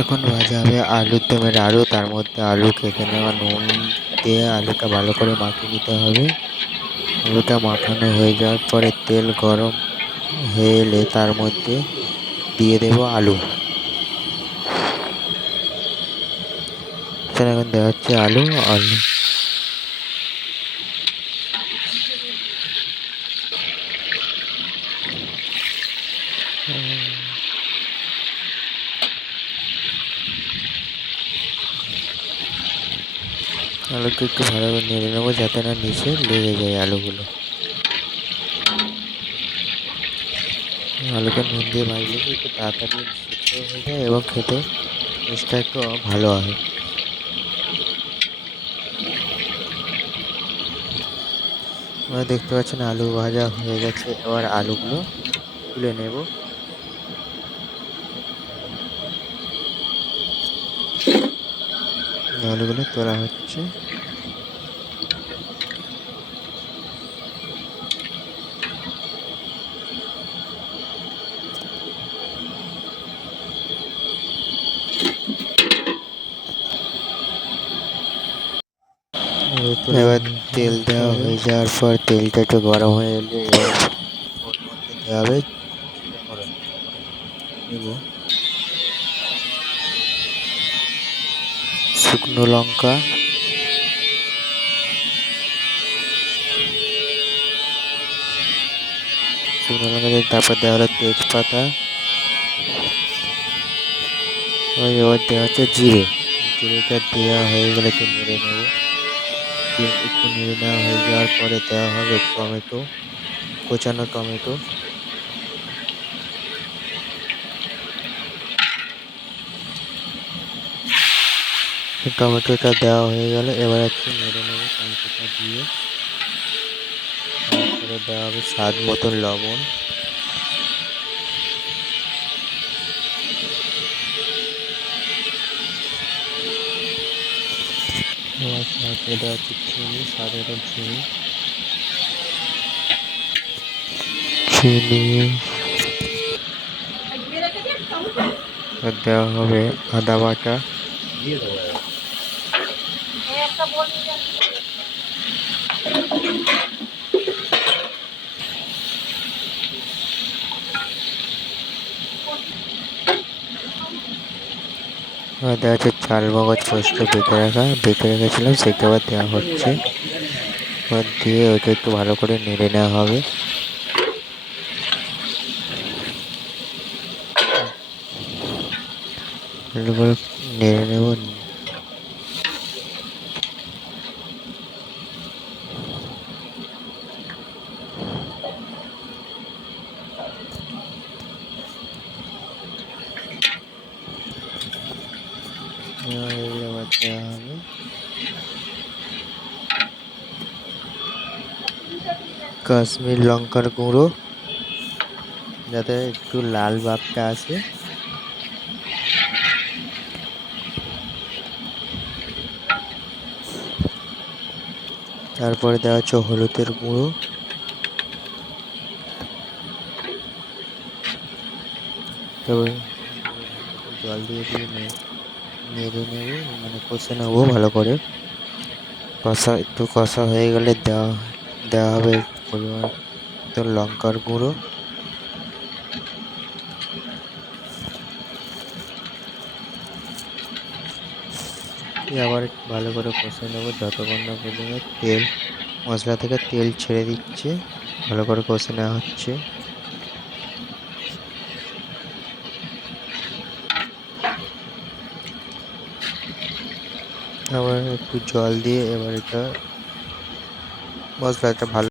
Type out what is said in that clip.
এখন ভাজা হবে আলুর দমের আলু, তার মধ্যে আলু কেটে নেওয়া, নুন দিয়ে আলুটা ভালো করে মাখিয়ে নিতে হবে। আলুটা মাখানো হয়ে যাওয়ার পরে তেল গরম হয়ে এলে তার মধ্যে দিয়ে দেব আলু। এখন দেওয়া হচ্ছে আলু। আলুকে একটু ভালো করে নেড়ে নেবো যাতে না নিচে লেগে যায় আলুগুলো। আলুকে নুন দিয়ে ভাজলে কি একটু তাড়াতাড়ি সিদ্ধ হয়ে যায় এবং খেতে টেস্টটা একটু ভালো হয়। আপনারা দেখতে পাচ্ছেন আলু ভাজা হয়ে গেছে। এবার আলুগুলো তুলে নেব। আলুগুলো তোলা হচ্ছে। এবার তেল দেওয়া হয়ে যাওয়ার পর তেলটা একটু গরম হয়ে এলে এবার ওর মধ্যে দেওয়া হবে জিরে ফোড়ন নেব, শুকনো লঙ্কা, তারপর দেওয়া হলো তেজপাতা, এবার দেওয়া হচ্ছে জিরে। জিরেটা দেওয়া হয়ে গেলে একটু নেড়ে নেব। একটু নেড়ে নেওয়া হয়ে যাওয়ার পরে দেওয়া হবে টমেটো, কোচানো টমেটো। টমেটোটা দেওয়া হয়ে গেলে এবার একটু নেড়ে নেব টমেটোটা দিয়ে। তারপরে দেওয়া হবে স্বাদ মতো লবণ। তারপরে দেওয়া হচ্ছে চিনি, স্বাদ মতো চিনি। দেওয়া হবে আদা বাটা। দেওয়া হচ্ছে চাল মগজ পোস্ত বেটে রেখেছিলাম, সেটা আবার দেওয়া হচ্ছে। এবার দিয়ে ওইটা একটু ভালো করে নেড়ে নেওয়া হবে। ভালো করে নেড়ে নেব। এবার দেওয়া হবে কাশ্মীর লঙ্কার গুঁড়ো, যাতে একটু লাল ভাবটা আসে। তারপরে দেওয়া হচ্ছে হলুদের গুঁড়ো। তারপরে জল দিয়ে নেড়ে নেব, মানে কষে নেবো ভালো করে। একটু কষা হয়ে গেলে দেওয়া হবে পরিমাণ মতো লঙ্কার গুঁড়ো। আবার একটু ভালো করে কষে নেবো যতক্ষণ না পর্যন্ত মশলা থেকে তেল ছেড়ে দিচ্ছে। ভালো করে কষে নেওয়া হচ্ছে। আবার একটু জল দিয়ে এবার এটা মশলাটা ভালো